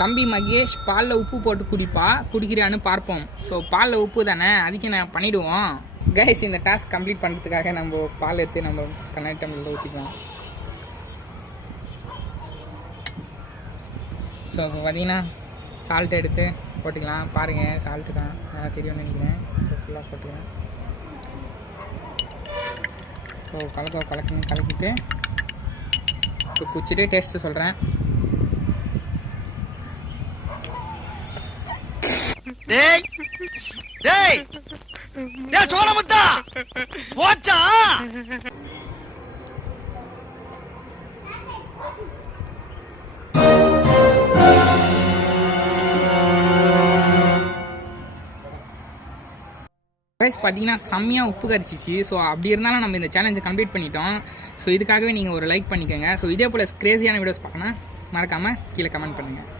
தம்பி மகேஷ் பாலில் உப்பு போட்டு குடிக்கிறான்னு பார்ப்போம். ஸோ பாலில் உப்பு தானே, அதுக்கு நான் பண்ணிவிடுவோம் கைஸ். இந்த டாஸ்க் கம்ப்ளீட் பண்ணுறதுக்காக நம்ம பால் எடுத்து நம்ம கண்ணாடி டம்ளரில் ஊற்றிக்கலாம். ஸோ இப்போ பார்த்தீங்கன்னா சால்ட் எடுத்து போட்டுக்கலாம். பாருங்கள், சால்ட்டு தான் நான் தெரியும்னு நினைக்கிறேன். ஸோ ஃபுல்லாக போட்டுக்கலாம். ஸோ கலக்கிட்டு இப்போ குச்சிட்டு டேஸ்ட்டு சொல்கிறேன். சோழமுத்தா போச்சா? பார்த்தீங்கன்னா செம்மையாக உப்பு கரிச்சிச்சு. ஸோ அப்படி இருந்தாலும் நம்ம இந்த சேலஞ்சை கம்ப்ளீட் பண்ணிட்டோம். ஸோ இதுக்காகவே நீங்கள் ஒரு லைக் பண்ணிக்கோங்க. ஸோ இதே போல் கிரேசியான வீடியோஸ் பார்க்கணும் மறக்காமல் கீழே கமெண்ட் பண்ணுங்கள்.